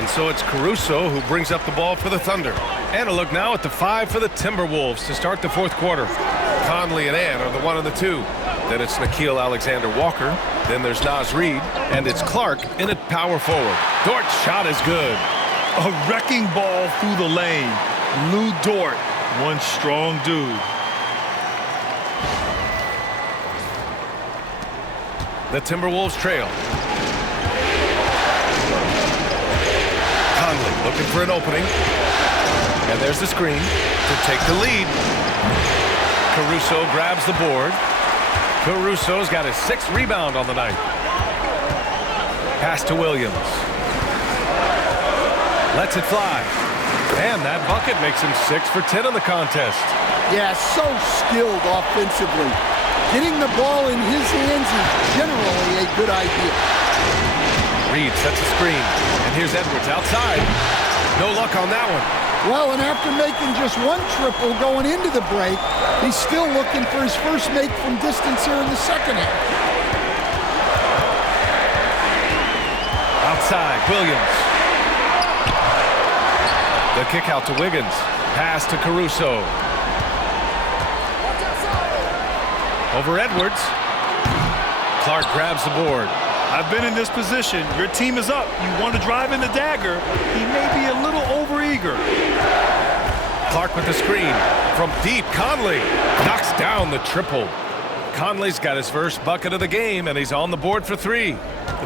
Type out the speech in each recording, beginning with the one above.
And so it's Caruso who brings up the ball for the Thunder. And a look now at the 5 for the Timberwolves to start the fourth quarter. Conley and Ann are the 1 and the 2. Then it's Nickeil Alexander-Walker. Then there's Naz Reid. And it's Clark in at power forward. Dort's shot is good. A wrecking ball through the lane. Lou Dort, one strong dude. The Timberwolves trail. Conley looking for an opening. And there's the screen to take the lead. Caruso grabs the board. Caruso's got his 6th rebound on the night. Pass to Williams. Lets it fly. And that bucket makes him 6 for 10 in the contest. Yeah, so skilled offensively. Getting the ball in his hands is generally a good idea. Reid sets a screen. And here's Edwards outside. No luck on that one. Well, and after making just 1 triple going into the break, he's still looking for his first make from distance here in the second half. Outside, Williams. The kick out to Wiggins. Pass to Caruso. Over Edwards. Clark grabs the board. I've been in this position. Your team is up. You want to drive in the dagger. He may be a little overeager. Clark with the screen. From deep, Conley knocks down the triple. Conley's got his first bucket of the game, and he's on the board for 3.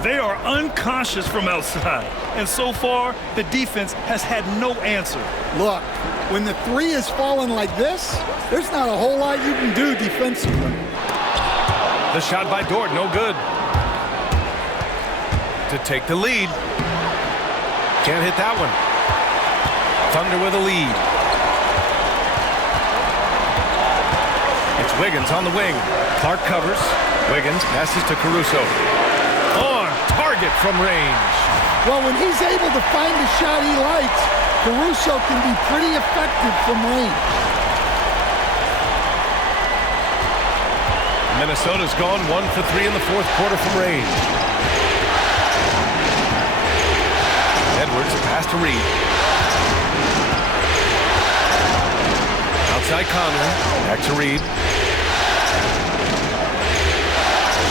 They are unconscious from outside. And so far, the defense has had no answer. Look, when the 3 is falling like this, there's not a whole lot you can do defensively. The shot by Dort, no good. To take the lead. Can't hit that one. Thunder with a lead. It's Wiggins on the wing. Clark covers. Wiggins passes to Caruso. On target from range. Well, when he's able to find a shot he likes, Caruso can be pretty effective from range. Minnesota's gone 1 for 3 in the fourth quarter from range. Edwards, pass to Reid. Outside Conley, back to Reid.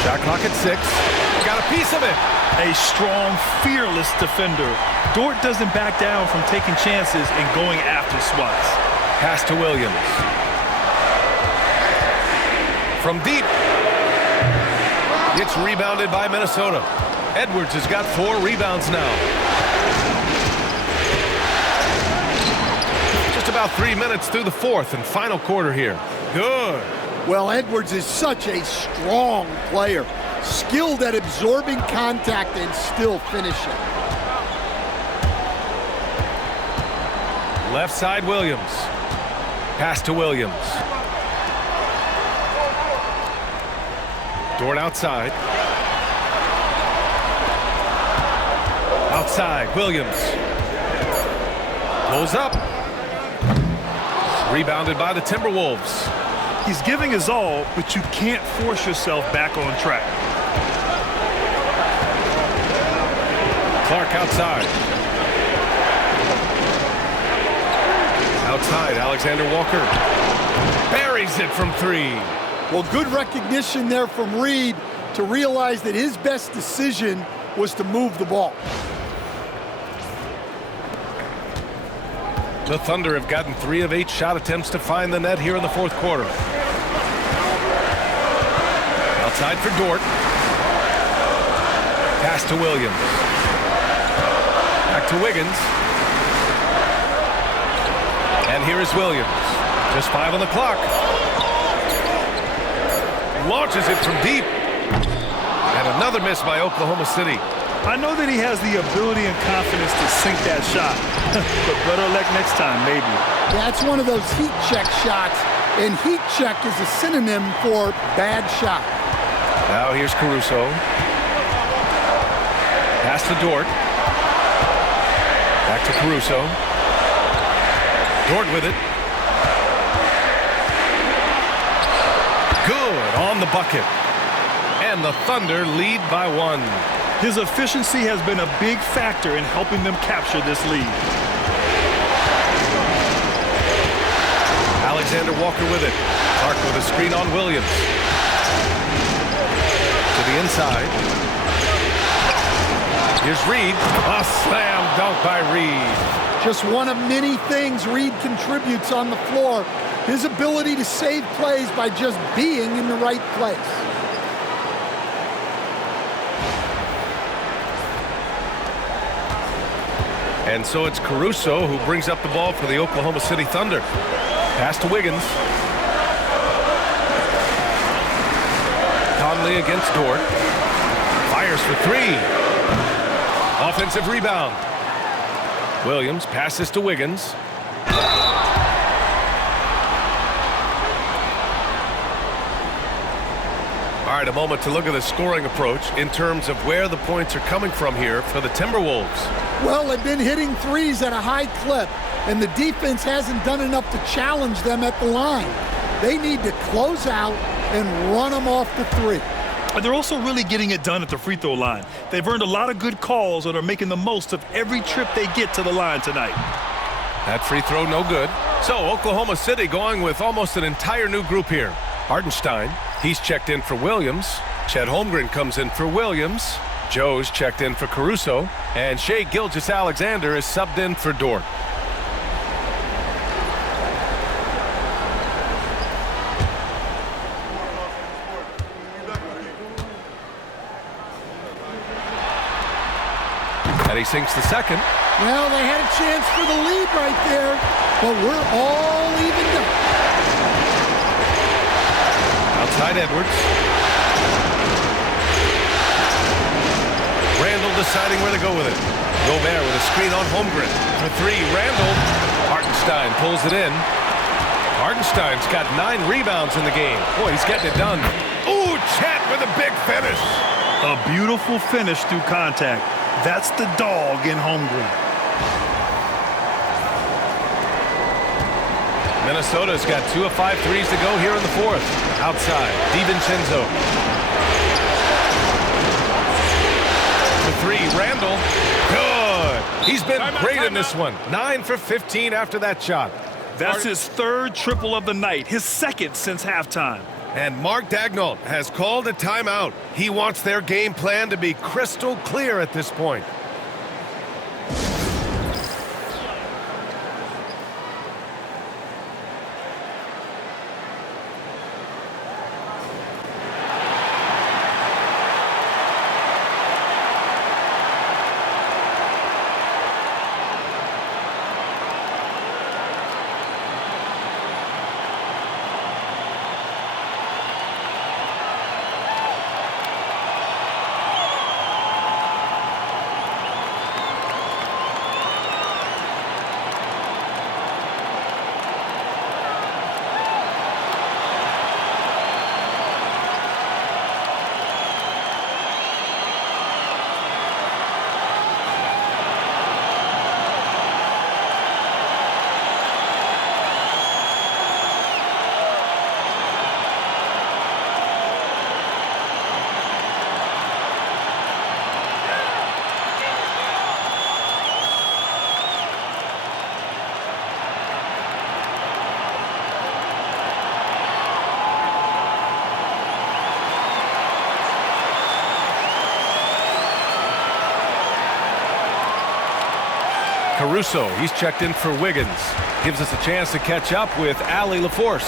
Shot clock at 6. Got a piece of it. A strong, fearless defender. Dort doesn't back down from taking chances and going after swats. Pass to Williams. From deep. It's rebounded by Minnesota. Edwards has got 4 rebounds now. Just about 3 minutes through the fourth and final quarter here. Good. Well, Edwards is such a strong player. Skilled at absorbing contact and still finishing. Left side, Williams. Pass to Williams. Dort outside. Outside, Williams. Pulls up. Rebounded by the Timberwolves. He's giving his all, but you can't force yourself back on track. Clark outside. Outside, Alexander-Walker. Buries it from 3. Well, good recognition there from Reid to realize that his best decision was to move the ball. The Thunder have gotten 3 of 8 shot attempts to find the net here in the fourth quarter. Outside for Dort. Pass to Williams. Back to Wiggins. And here is Williams. Just 5 on the clock. Launches it from deep. And another miss by Oklahoma City. I know that he has the ability and confidence to sink that shot, but better luck next time, maybe. Yeah, it's one of those heat check shots, and heat check is a synonym for bad shot. Now here's Caruso. Pass to Dort. Back to Caruso. Dort with it. Good on the bucket. And the Thunder lead by 1. His efficiency has been a big factor in helping them capture this lead. Alexander Walker with it. Clark with a screen on Williams. To the inside. Here's Reed. A slam dunk by Reed. Just one of many things Reed contributes on the floor. His ability to save plays by just being in the right place. And so it's Caruso who brings up the ball for the Oklahoma City Thunder. Pass to Wiggins. Conley against Dort. Fires for 3. Offensive rebound. Williams passes to Wiggins. All right, a moment to look at the scoring approach in terms of where the points are coming from here for the Timberwolves. Well, they've been hitting threes at a high clip, and the defense hasn't done enough to challenge them at the line. They need to close out and run them off the 3. And they're also really getting it done at the free throw line. They've earned a lot of good calls and are making the most of every trip they get to the line tonight. That free throw no good. So Oklahoma City going with almost an entire new group here. Hartenstein, he's checked in for Williams. Chet Holmgren comes in for Williams. Joe's checked in for Caruso. And Shai Gilgeous-Alexander is subbed in for Dort. And he sinks the second. Well, they had a chance for the lead right there, but we're all evened up. Outside Edwards. Randall deciding where to go with it. Gobert with a screen on Holmgren. For 3, Randall. Hartenstein pulls it in. Hartenstein's got 9 rebounds in the game. Boy, he's getting it done. Ooh, Chet with a big finish. A beautiful finish through contact. That's the dog in Holmgren. Minnesota's got 2 of 5 threes to go here in the 4th. Outside, DiVincenzo. For 3, Randall. Good. He's been great in this one. 9 for 15 after that shot. That's his 3rd triple of the night, his 2nd since halftime. And Mark Daigneault has called a timeout. He wants their game plan to be crystal clear at this point. Caruso, he's checked in for Wiggins. Gives us a chance to catch up with Allie LaForce.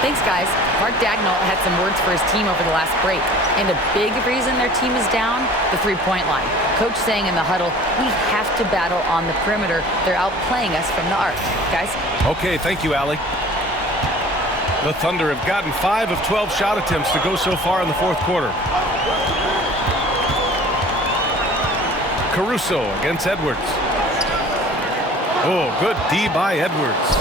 Thanks, guys. Mark Daigneault had some words for his team over the last break. And a big reason their team is down, the three-point line. Coach saying in the huddle, we have to battle on the perimeter. They're outplaying us from the arc. Guys? Okay, thank you, Allie. The Thunder have gotten 5 of 12 shot attempts to go so far in the 4th quarter. Caruso against Edwards. Oh, good D by Edwards.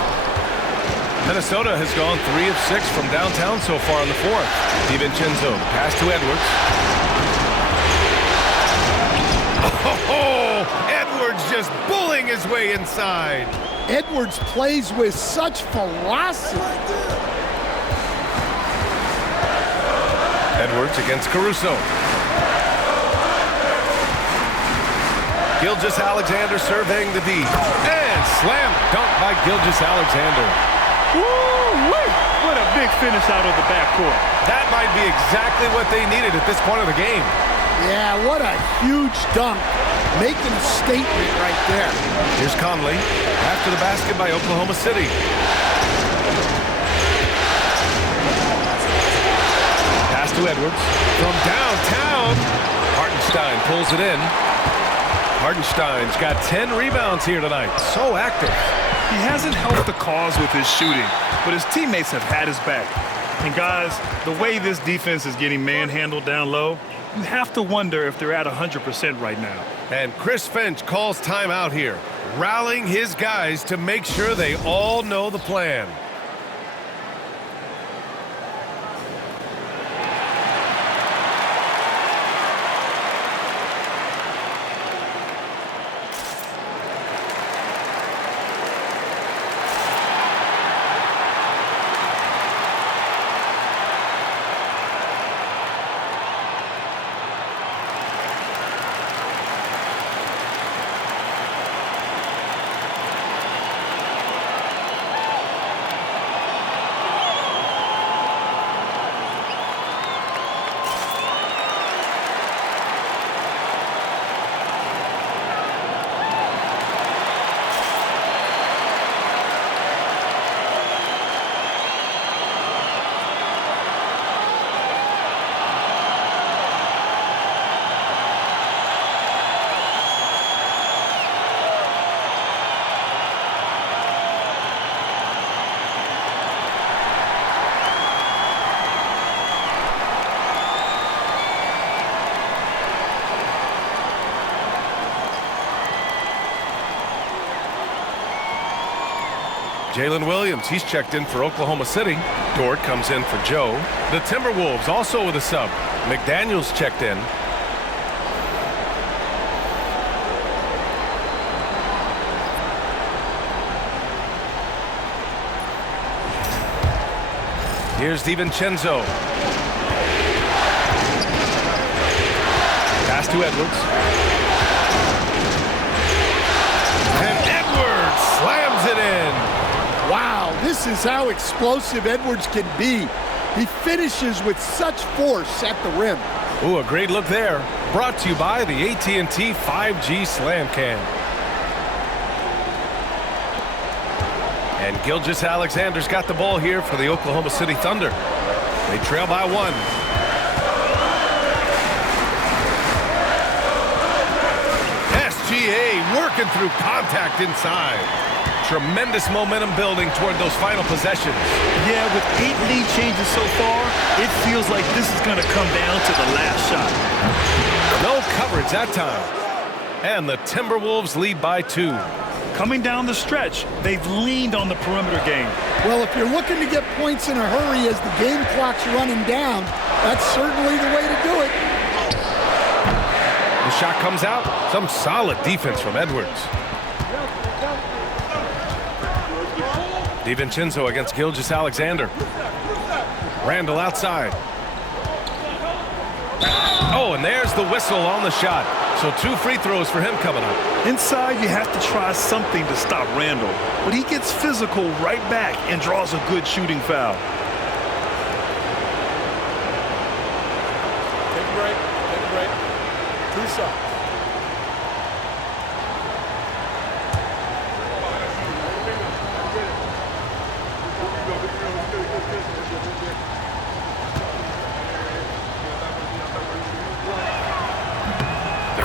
Minnesota has gone 3 of 6 from downtown so far in the 4th. DiVincenzo, pass to Edwards. Oh, Edwards just bullying his way inside. Edwards plays with such ferocity. Edwards against Caruso. Gilgeous-Alexander surveying the D. And slam dunk by Gilgeous-Alexander. Woo-wee! What a big finish out of the backcourt. That might be exactly what they needed at this point of the game. Yeah, what a huge dunk. Making a statement right there. Here's Conley after the basket by Oklahoma City. Pass to Edwards from downtown. Hartenstein pulls it in. Hartenstein's got 10 rebounds here tonight. So active. He hasn't helped the cause with his shooting, but his teammates have had his back. And guys, the way this defense is getting manhandled down low, you have to wonder if they're at 100% right now. And Chris Finch calls timeout here, rallying his guys to make sure they all know the plan. Jalen Williams, he's checked in for Oklahoma City. Dort comes in for Joe. The Timberwolves also with a sub. McDaniels checked in. Here's DiVincenzo. Pass to Edwards. And Edwards slams it in. Wow, this is how explosive Edwards can be. He finishes with such force at the rim. Ooh, a great look there. Brought to you by the AT&T 5G Slam Cam. And Gilgeous-Alexander's got the ball here for the Oklahoma City Thunder. They trail by 1. SGA working through contact inside. Tremendous momentum building toward those final possessions. Yeah, with 8 lead changes so far, it feels like this is going to come down to the last shot. No coverage that time. And the Timberwolves lead by 2. Coming down the stretch, they've leaned on the perimeter game. Well, if you're looking to get points in a hurry as the game clock's running down, that's certainly the way to do it. The shot comes out. Some solid defense from Edwards. DiVincenzo against Gilgeous-Alexander. Randall outside. Oh, and there's the whistle on the shot. So 2 free throws for him coming up. Inside, you have to try something to stop Randall. But he gets physical right back and draws a good shooting foul. Take a break. Take a break. 2 shots.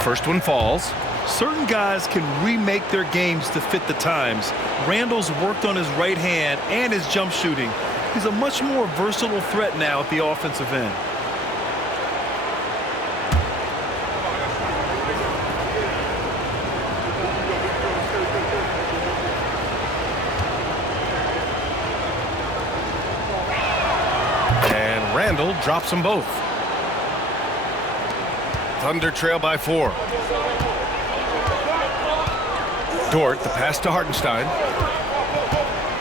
First one falls. Certain guys can remake their games to fit the times. Randall's worked on his right hand and his jump shooting. He's a much more versatile threat now at the offensive end. And Randall drops them both. Thunder trail by 4. Dort, the pass to Hartenstein.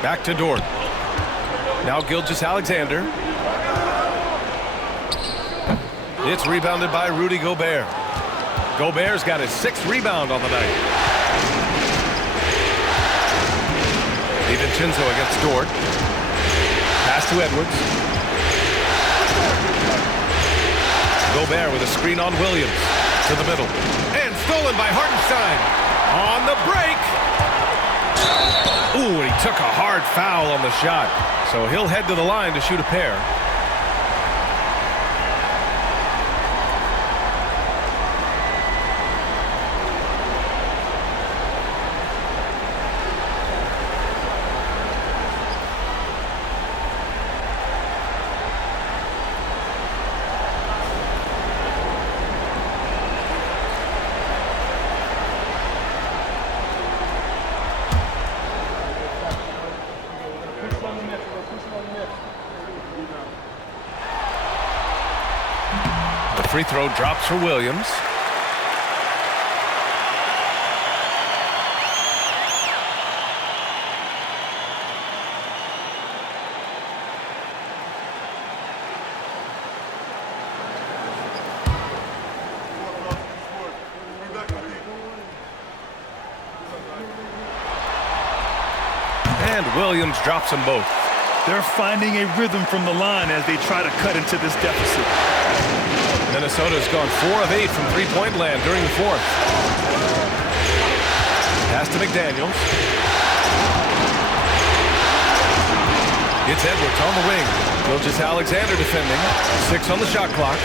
Back to Dort. Now Gilgeous-Alexander. It's rebounded by Rudy Gobert. Gobert's got his 6th rebound on the night. DiVincenzo against Dort. Pass to Edwards. Gobert with a screen on Williams. To the middle. And stolen by Hartenstein. On the break. Ooh, and he took a hard foul on the shot. So he'll head to the line to shoot a pair. Free throw drops for Williams. And Williams drops them both. They're finding a rhythm from the line as they try to cut into this deficit. Minnesota's gone 4 of 8 from three-point land during the 4th. Pass to McDaniels. It's Edwards on the wing. Gilgeous-Alexander defending. 6 on the shot clock.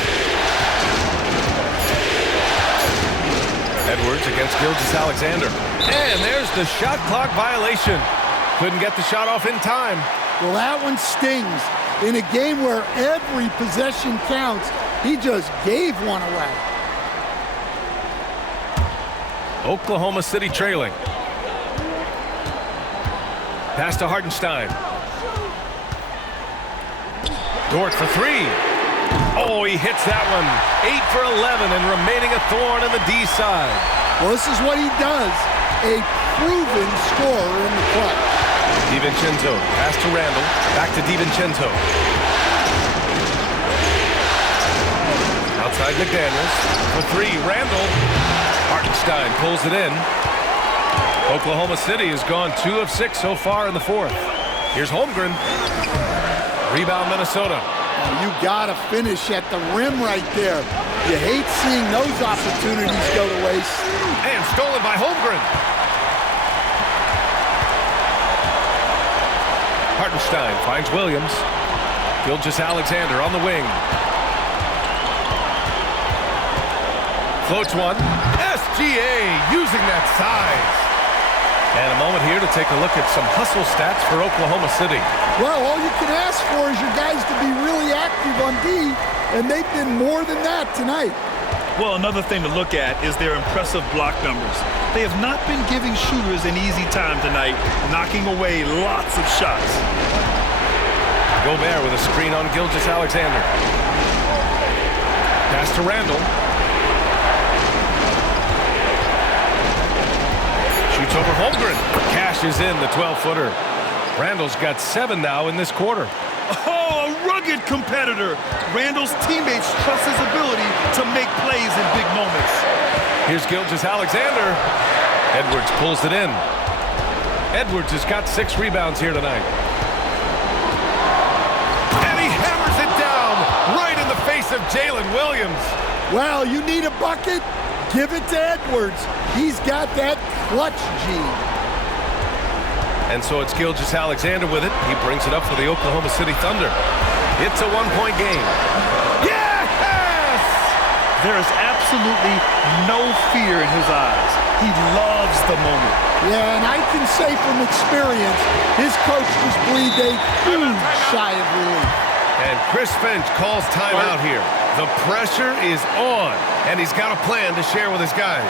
Edwards against Gilgeous-Alexander. And there's the shot clock violation. Couldn't get the shot off in time. Well, that one stings. In a game where every possession counts, he just gave one away. Oklahoma City trailing. Pass to Hartenstein. Dort for 3. Oh, he hits that one. 8 for 11 and remaining a thorn in the D side. Well, this is what he does. A proven scorer in the clutch. DiVincenzo, pass to Randall, back to DiVincenzo. Outside McDaniels, for 3, Randall. Hartenstein pulls it in. Oklahoma City has gone 2 of 6 so far in the 4th. Here's Holmgren. Rebound Minnesota. You gotta finish at the rim right there. You hate seeing those opportunities go to waste. And stolen by Holmgren. Hartenstein finds Williams. Gilgeous-Alexander on the wing. Floats one. SGA using that size. And a moment here to take a look at some hustle stats for Oklahoma City. Well, all you can ask for is your guys to be really active on D, and they've been more than that tonight. Well, another thing to look at is their impressive block numbers. They have not been giving shooters an easy time tonight, knocking away lots of shots. Gobert with a screen on Gilgeous-Alexander. Pass to Randall. Shoots over Holmgren. Cashes in the 12-footer. Randall's got 7 now in this quarter. Oh, a rugged competitor. Randall's teammates trust his ability to make plays in big moments. Here's Gilgeous-Alexander. Edwards pulls it in. Edwards has got 6 rebounds here tonight. And he hammers it down right in the face of Jalen Williams. Well, you need a bucket? Give it to Edwards. He's got that clutch gene. And so it's Gilgeous-Alexander with it. He brings it up for the Oklahoma City Thunder. It's a 1-point game. Yes! There is absolutely no fear in his eyes. He loves the moment. Yeah, and I can say from experience, his coach just breathed a huge sigh of relief. And Chris Finch calls timeout here. The pressure is on, and he's got a plan to share with his guys.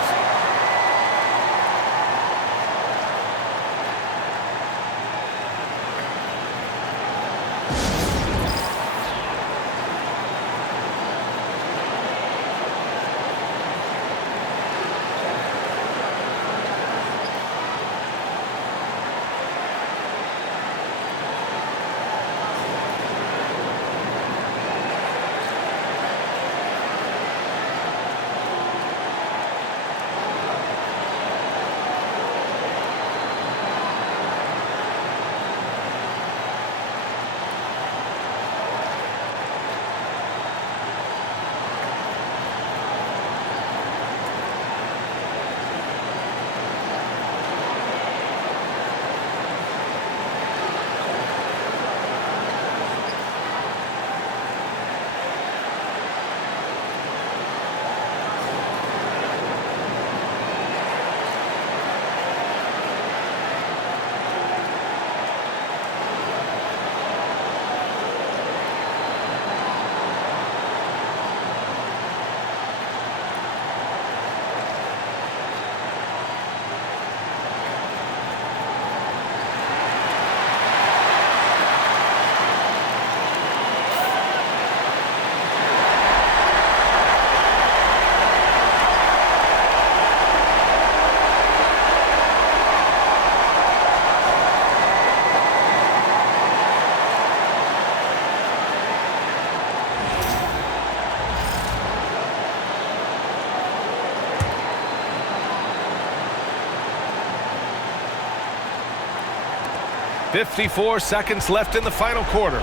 54 seconds left in the final quarter.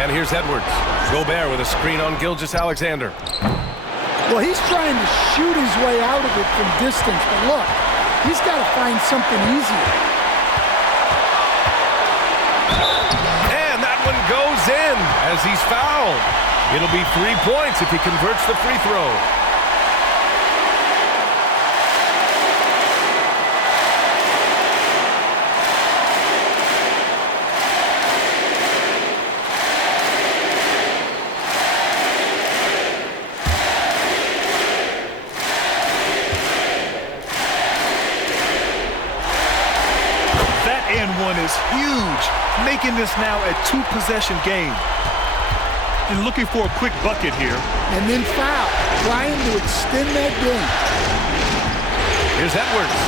And here's Edwards. Gobert with a screen on Gilgeous-Alexander. Well, he's trying to shoot his way out of it from distance, but look, he's got to find something easier. And that one goes in as he's fouled. It'll be 3 points if he converts the free throw. One is huge, making this now a 2-possession game. And looking for a quick bucket here. And then foul, trying to extend that game. Here's Edwards.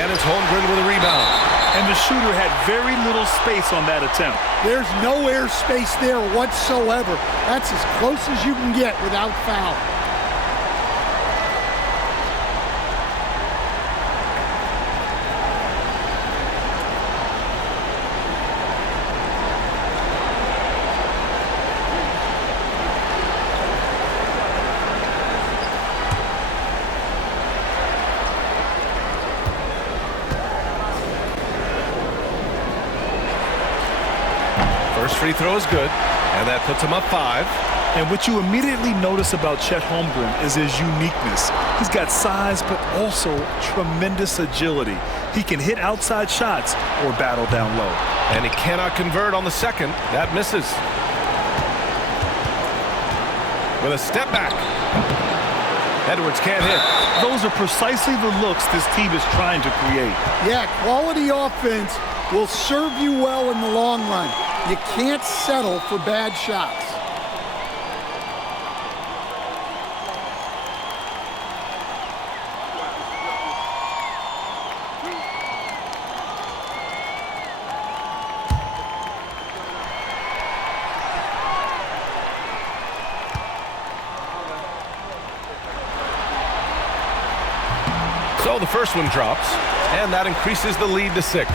And it's Holmgren with a rebound. And the shooter had very little space on that attempt. There's no air space there whatsoever. That's as close as you can get without foul. First free throw is good, and that puts him up 5. And what you immediately notice about Chet Holmgren is his uniqueness. He's got size, but also tremendous agility. He can hit outside shots or battle down low. And he cannot convert on the second. That misses. With a step back. Edwards can't hit. Those are precisely the looks this team is trying to create. Yeah, quality offense will serve you well in the long run. You can't settle for bad shots. So the first one drops, and that increases the lead to 6.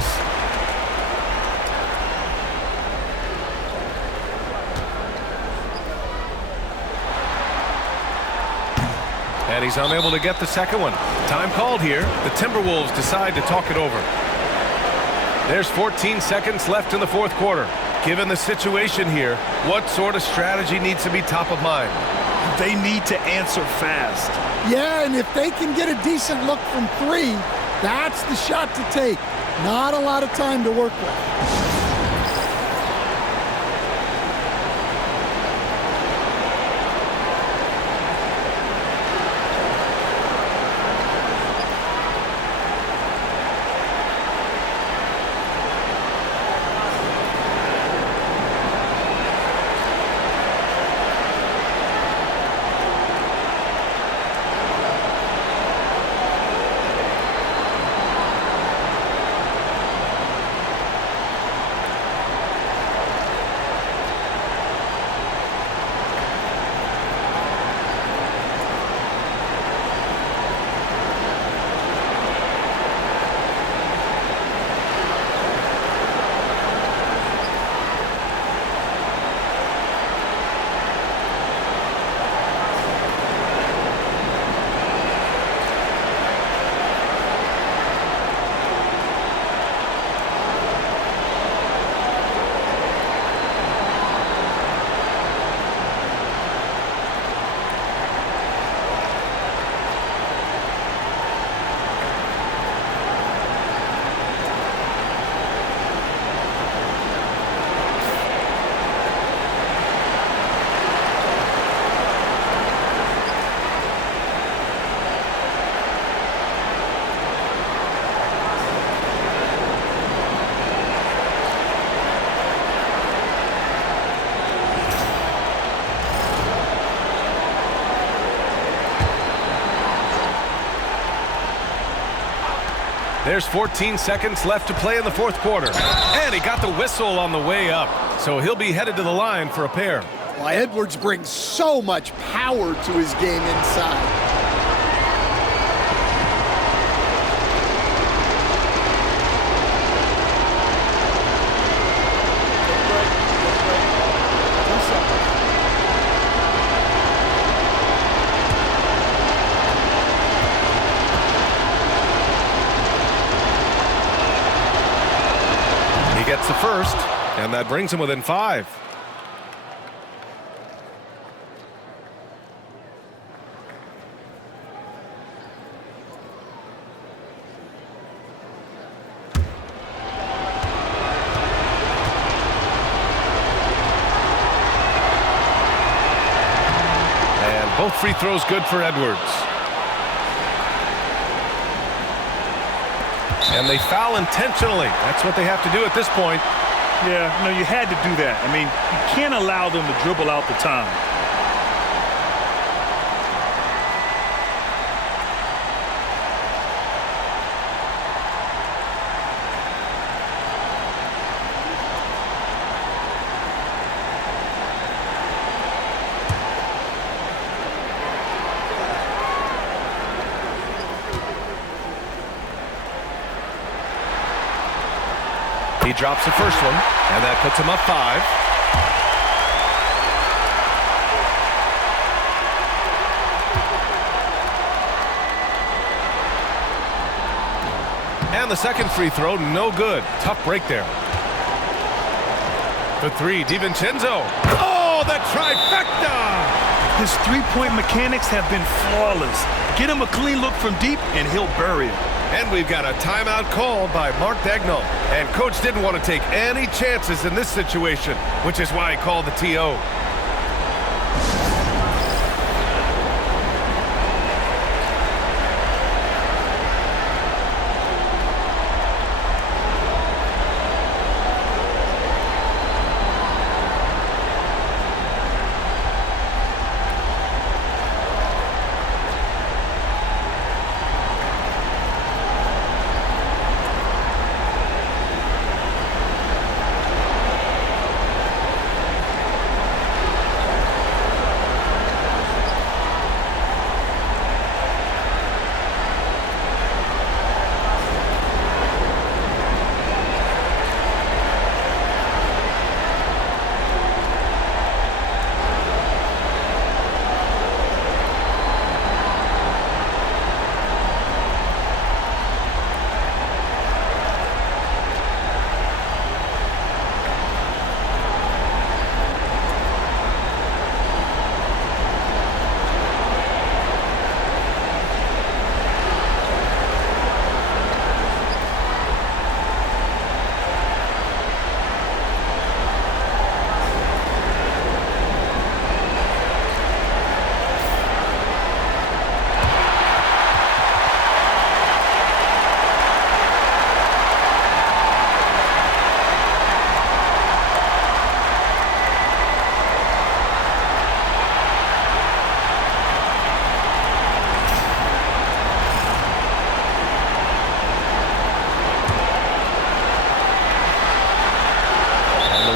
And he's unable to get the second one. Time called here. The Timberwolves decide to talk it over. There's 14 seconds left in the fourth quarter. Given the situation here, what sort of strategy needs to be top of mind? They need to answer fast. Yeah, and if they can get a decent look from 3, that's the shot to take. Not a lot of time to work with. There's 14 seconds left to play in the fourth quarter. And he got the whistle on the way up. So he'll be headed to the line for a pair. Well, Edwards brings so much power to his game inside. gets the first, and that brings him within 5. And both free throws good for Edwards. And they foul intentionally. That's what they have to do at this point. Yeah, no, you had to do that. I mean, you can't allow them to dribble out the time. He drops the first one, and that puts him up 5. And the second free throw, no good. Tough break there. The 3, DiVincenzo. Oh, the trifecta! His three-point mechanics have been flawless. Get him a clean look from deep, and he'll bury it. And we've got a timeout called by Mark Daigneault. And Coach didn't want to take any chances in this situation, which is why he called the TO.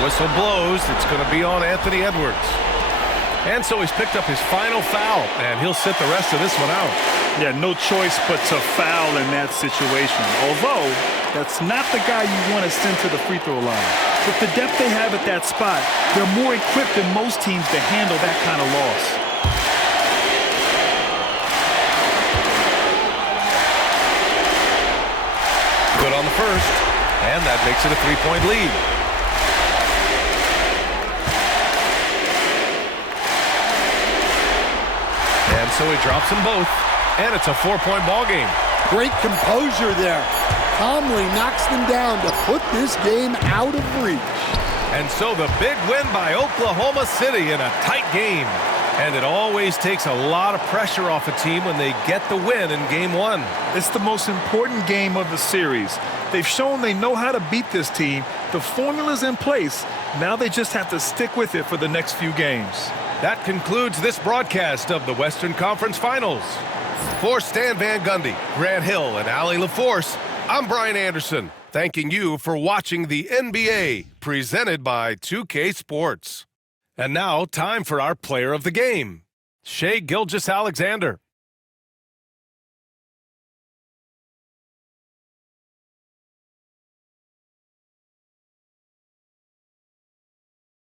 Whistle blows. It's going to be on Anthony Edwards. And so he's picked up his final foul, and he'll sit the rest of this one out. Yeah, no choice but to foul in that situation. Although, that's not the guy you want to send to the free throw line. With the depth they have at that spot, they're more equipped than most teams to handle that kind of loss. Good on the first, and that makes it a 3-point lead. And so he drops them both, and it's a 4-point ball game. Great composure there. Calmly knocks them down to put this game out of reach. And so the big win by Oklahoma City in a tight game. And it always takes a lot of pressure off a team when they get the win in Game 1. It's the most important game of the series. They've shown they know how to beat this team. The formula's in place. Now they just have to stick with it for the next few games. That concludes this broadcast of the Western Conference Finals. For Stan Van Gundy, Grant Hill, and Allie LaForce, I'm Brian Anderson, thanking you for watching the NBA, presented by 2K Sports. And now, time for our player of the game, Shai Gilgeous-Alexander.